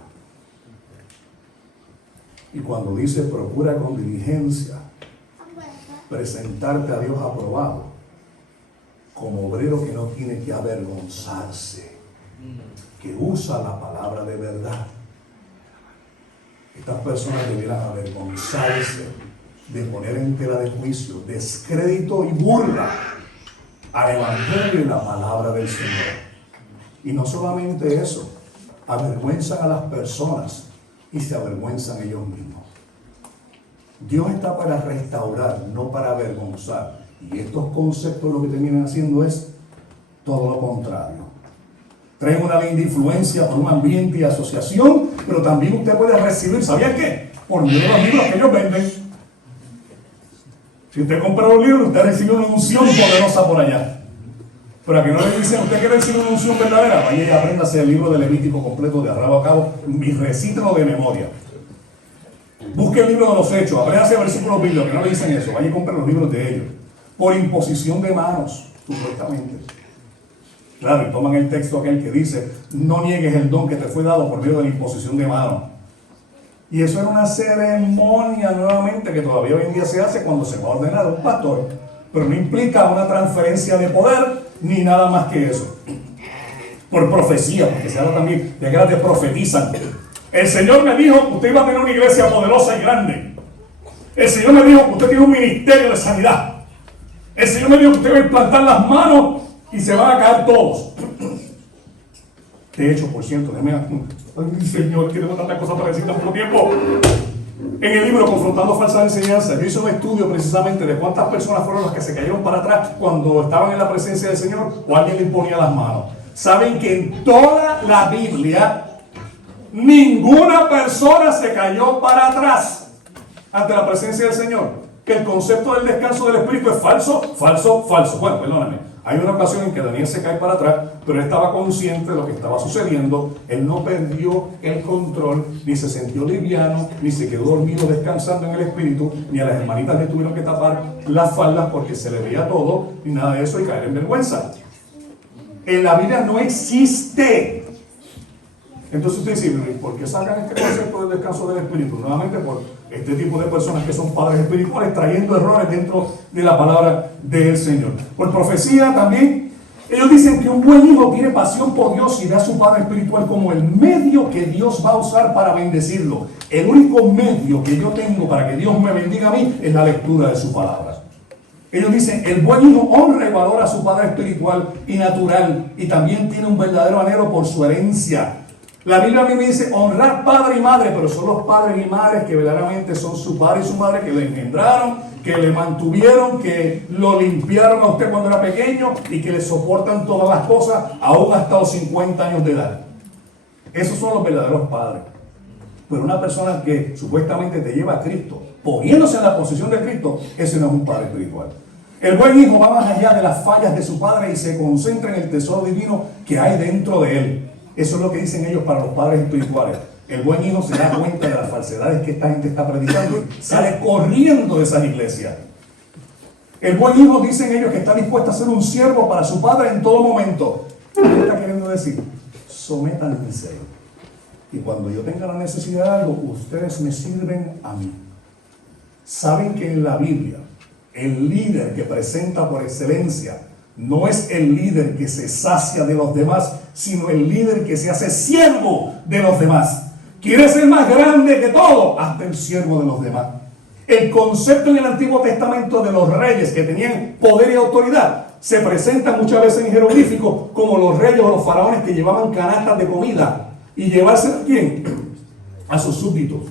Y cuando dice procura con diligencia presentarte a Dios aprobado, como obrero que no tiene que avergonzarse, que usa la palabra de verdad. Estas personas debieran avergonzarse de poner en tela de juicio, descrédito y burla al evangelio y la palabra del Señor. Y no solamente eso, avergüenzan a las personas y se avergüenzan ellos mismos. Dios está para restaurar, no para avergonzar. Y estos conceptos lo que terminan haciendo es todo lo contrario. Traen una linda influencia por un ambiente y asociación, pero también usted puede recibir, ¿sabía qué? Por medio de los libros que ellos venden. Si usted compra un libro, usted recibe una unción poderosa por allá. Pero a que no le dicen, ¿usted quiere recibir una unción verdadera? Vaya y apréndase el libro de Levítico completo de arriba a cabo y recítelo de memoria. Busque el libro de los Hechos, apréndase versículos bíblicos, que no le dicen eso. Vaya y compre los libros de ellos. Por imposición de manos, supuestamente. Claro, y toman el texto aquel que dice, no niegues el don que te fue dado por medio de la imposición de manos. Y eso era una ceremonia nuevamente que todavía hoy en día se hace cuando se va a ordenar un pastor. Pero no implica una transferencia de poder ni nada más que eso. Por profecía, porque se habla también de que te profetizan. El Señor me dijo que usted iba a tener una iglesia poderosa y grande. El Señor me dijo que usted tiene un ministerio de sanidad. El Señor me dijo que usted va a implantar las manos y se van a caer todos. De hecho, por cierto, ay, Señor, quiero tantas cosas para decir tan poco tiempo. En el libro Confrontando Falsas Enseñanzas, yo hice un estudio precisamente de cuántas personas fueron las que se cayeron para atrás cuando estaban en la presencia del Señor o alguien le imponía las manos. Saben que en toda la Biblia ninguna persona se cayó para atrás ante la presencia del Señor. Que el concepto del descanso del Espíritu es falso, falso, falso. Bueno, perdóname. Hay una ocasión en que Daniel se cae para atrás, pero él estaba consciente de lo que estaba sucediendo. Él no perdió el control, ni se sintió liviano, ni se quedó dormido descansando en el Espíritu, ni a las hermanitas le tuvieron que tapar las faldas porque se le veía todo, ni nada de eso, y caer en vergüenza. En la Biblia no existe. Entonces usted dice, ¿por qué sacan este concepto del descanso del Espíritu? Nuevamente por este tipo de personas que son padres espirituales trayendo errores dentro de la palabra del Señor. Por profecía también, ellos dicen que un buen hijo tiene pasión por Dios y ve a su padre espiritual como el medio que Dios va a usar para bendecirlo. El único medio que yo tengo para que Dios me bendiga a mí es la lectura de su palabra. Ellos dicen, el buen hijo honra y valora a su padre espiritual y natural y también tiene un verdadero anhelo por su herencia. La Biblia a mí me dice honrar padre y madre, pero son los padres y madres que verdaderamente son su padre y su madre, que le engendraron, que le mantuvieron, que lo limpiaron a usted cuando era pequeño y que le soportan todas las cosas aún hasta los 50 años de edad. Esos son los verdaderos padres. Pero una persona que supuestamente te lleva a Cristo, poniéndose en la posición de Cristo, ese no es un padre espiritual. El buen hijo va más allá de las fallas de su padre y se concentra en el tesoro divino que hay dentro de él. Eso es lo que dicen ellos para los padres espirituales. El buen hijo se da cuenta de las falsedades que esta gente está predicando y sale corriendo de esas iglesias. El buen hijo, dicen ellos, que está dispuesto a ser un siervo para su padre en todo momento. ¿Qué está queriendo decir? Sométanse. Y cuando yo tenga la necesidad de algo, ustedes me sirven a mí. Saben que en la Biblia, el líder que presenta por excelencia no es el líder que se sacia de los demás, sino el líder que se hace siervo de los demás. ¿Quiere ser más grande que todo? Hasta el siervo de los demás. El concepto en el Antiguo Testamento de los reyes que tenían poder y autoridad se presenta muchas veces en jeroglíficos como los reyes o los faraones que llevaban canastas de comida. ¿Y llevarse a quién? A sus súbditos.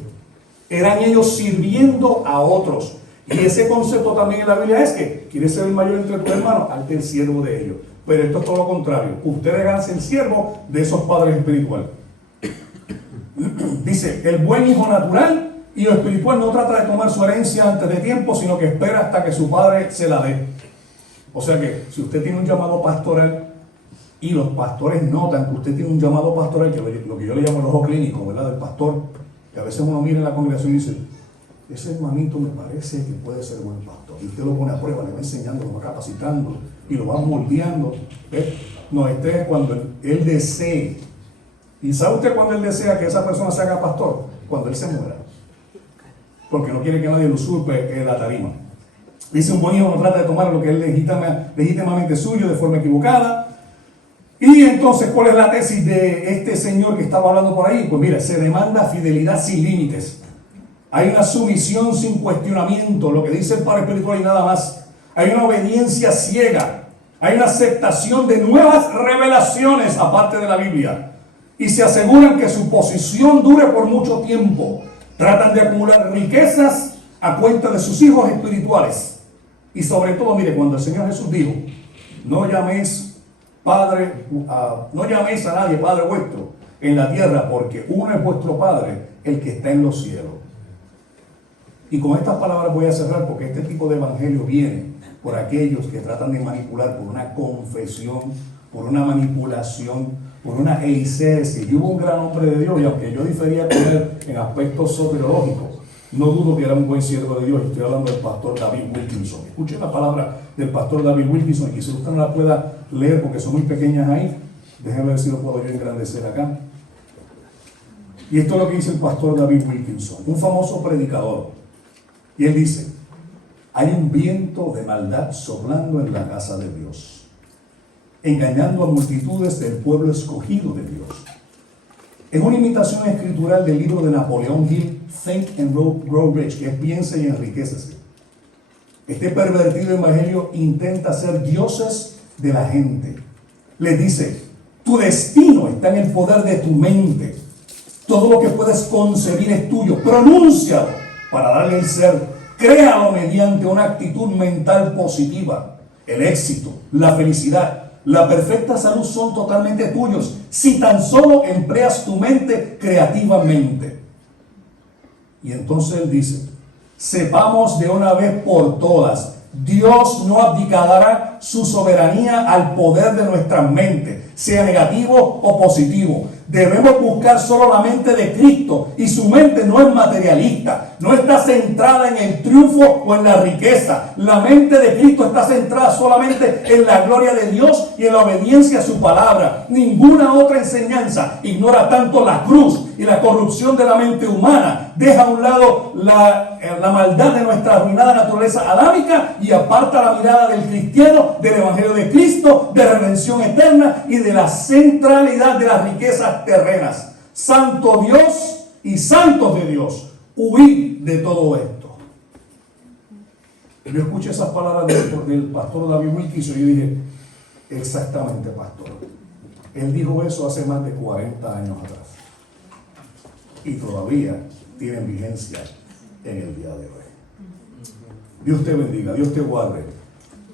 Eran ellos sirviendo a otros. Y ese concepto también en la Biblia es que quieres ser el mayor entre tus hermanos, hazte el siervo de ellos. Pero esto es todo lo contrario. Ustedes háganse el siervo de esos padres espirituales. Dice, el buen hijo natural y lo espiritual no trata de tomar su herencia antes de tiempo, sino que espera hasta que su padre se la dé. O sea que si usted tiene un llamado pastoral y los pastores notan que usted tiene un llamado pastoral, que lo que yo le llamo el ojo clínico, ¿verdad?, del pastor, que a veces uno mira en la congregación y dice, ese hermanito me parece que puede ser buen pastor. Y usted lo pone a prueba, le va enseñando, lo va capacitando y lo va moldeando. No, este es cuando él desee. ¿Y sabe usted cuando él desea que esa persona se haga pastor? Cuando él se muera. Porque no quiere que nadie lo usurpe la tarima. Dice, un buen hijo no trata de tomar lo que es legítimamente suyo de forma equivocada. Y entonces, ¿cuál es la tesis de este señor que estaba hablando por ahí? Pues mira, se demanda fidelidad sin límites. Hay una sumisión sin cuestionamiento, lo que dice el Padre Espiritual y nada más. Hay una obediencia ciega. Hay una aceptación de nuevas revelaciones aparte de la Biblia. Y se aseguran que su posición dure por mucho tiempo. Tratan de acumular riquezas a cuenta de sus hijos espirituales. Y sobre todo, mire, cuando el Señor Jesús dijo, no llaméis a nadie Padre vuestro en la tierra, porque uno es vuestro Padre, el que está en los cielos. Y con estas palabras voy a cerrar, porque este tipo de evangelio viene por aquellos que tratan de manipular por una confesión, por una manipulación, por una eisegesis. Y hubo un gran hombre de Dios, y aunque yo difería con él en aspectos soteriológicos, no dudo que era un buen siervo de Dios. Estoy hablando del pastor David Wilkinson. Escuchen la palabra del pastor David Wilkinson, y quizás usted no la pueda leer porque son muy pequeñas ahí. Déjenme ver si lo puedo yo engrandecer acá. Y esto es lo que dice el pastor David Wilkinson, un famoso predicador. Y él dice, hay un viento de maldad soplando en la casa de Dios, engañando a multitudes del pueblo escogido de Dios. Es una imitación escritural del libro de Napoleón Hill, Think and Grow Rich, que es Piensa y enriquécese. Este pervertido evangelio intenta ser dioses de la gente. Les dice, tu destino está en el poder de tu mente. Todo lo que puedes concebir es tuyo. Pronúncialo para darle el ser. Créalo mediante una actitud mental positiva. El éxito, la felicidad, la perfecta salud son totalmente tuyos si tan solo empleas tu mente creativamente. Y entonces él dice, sepamos de una vez por todas, Dios no abdicará su soberanía al poder de nuestra mente, sea negativo o positivo. Debemos buscar solo la mente de Cristo, y su mente no es materialista, no está centrada en el triunfo o en la riqueza. La mente de Cristo está centrada solamente en la gloria de Dios y en la obediencia a su palabra. Ninguna otra enseñanza ignora tanto la cruz y la corrupción de la mente humana, deja a un lado la maldad de nuestra arruinada naturaleza adámica y aparta la mirada del cristiano del evangelio de Cristo, de redención eterna y de la centralidad de las riquezas terrenas. Santo Dios y santos de Dios, huid de todo esto. Yo escuché esas palabras del pastor David Wilkinson y yo dije, exactamente, pastor. Él dijo eso hace más de 40 años atrás. Y todavía tienen vigencia en el día de hoy. Dios te bendiga, Dios te guarde.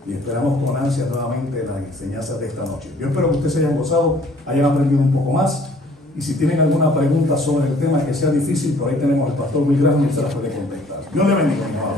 Y esperamos con ansia nuevamente las enseñanzas de esta noche. Yo espero que ustedes se hayan gozado, hayan aprendido un poco más. Y si tienen alguna pregunta sobre el tema que sea difícil, por ahí tenemos al pastor Will Graham y se las puede contestar. Dios le bendiga, mi amado.